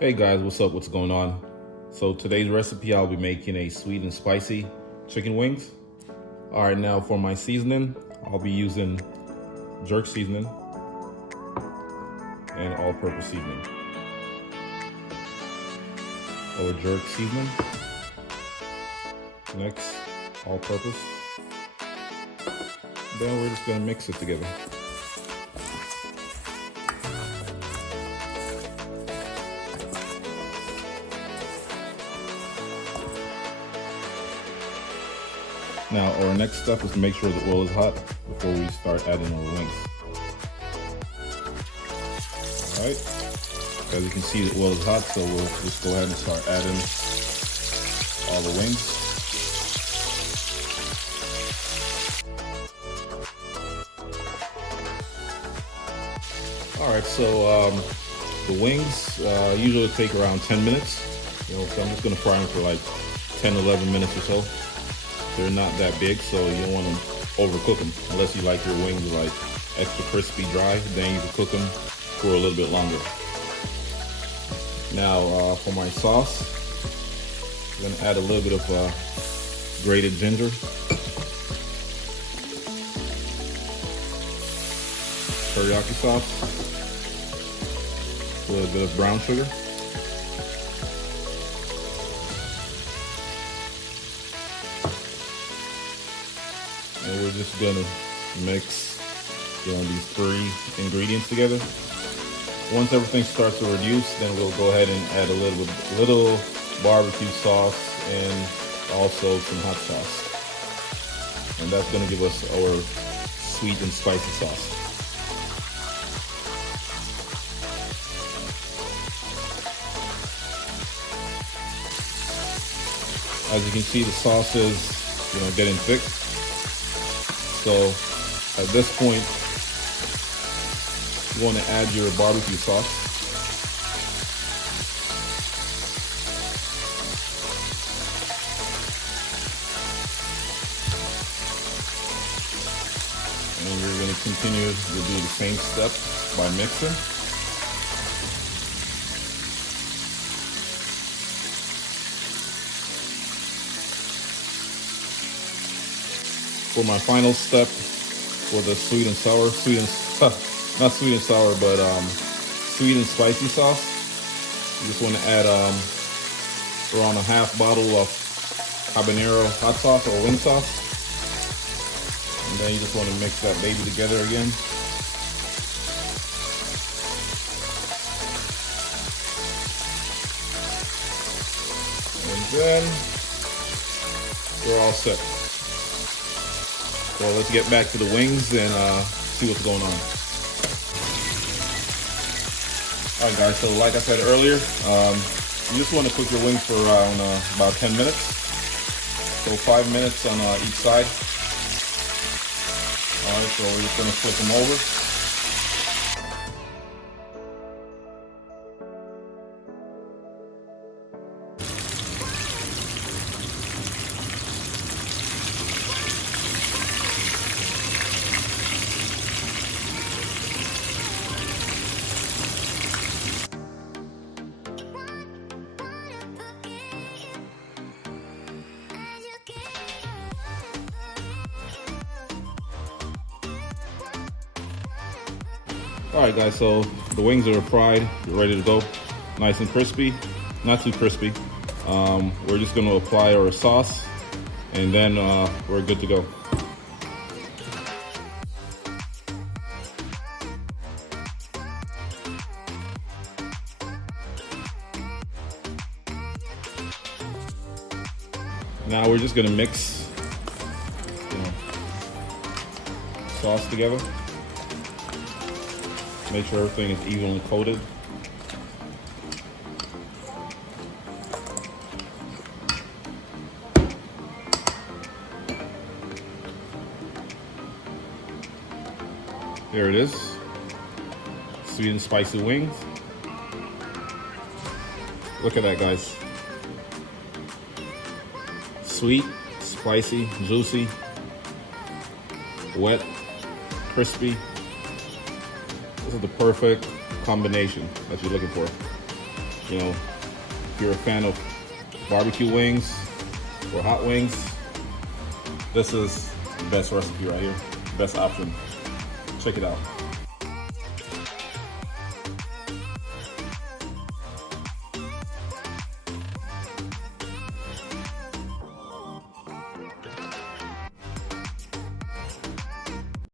Hey guys, what's up? What's going on? So today's recipe, I'll be making a sweet and spicy chicken wings. All right, now for my seasoning, I'll be using jerk seasoning and all-purpose seasoning. Or jerk seasoning. Next, all-purpose. Then we're just gonna mix it together. Now, our next step is to make sure the oil is hot before we start adding our wings. All right, as you can see, the oil is hot, so we'll just go ahead and start adding all the wings. All right, so the wings usually take around 10 minutes. So I'm just gonna fry them for like 10, 11 minutes or so. They're not that big, so you don't want to overcook them. Unless you like your wings like extra crispy dry, then you can cook them for a little bit longer. Now for my sauce, I'm gonna add a little bit of grated ginger, teriyaki sauce, a little bit of brown sugar, and we're just gonna mix, these three ingredients together. Once everything starts to reduce, then we'll go ahead and add a little barbecue sauce and also some hot sauce, and that's gonna give us our sweet and spicy sauce. As you can see, the sauce is getting thick. So at this point, you want to add your barbecue sauce. And you're going to continue to do the same step by mixing. For my final step, for the sweet and spicy sauce, you just want to add around a half bottle of habanero hot sauce or wing sauce, and then you just want to mix that baby together again. And then we're all set. Well, let's get back to the wings and see what's going on. All right, guys, so like I said earlier, you just want to cook your wings for around about 10 minutes. So 5 minutes on each side. All right, so we're just gonna flip them over. All right, guys, so the wings are fried, they're ready to go, nice and crispy, not too crispy. We're just gonna apply our sauce, and then we're good to go. Now we're just gonna mix sauce together. Make sure everything is evenly coated. There it is. Sweet and spicy wings. Look at that, guys. Sweet, spicy, juicy, wet, crispy. This is the perfect combination that you're looking for. You know, if you're a fan of barbecue wings or hot wings, this is the best recipe right here, best option. Check it out.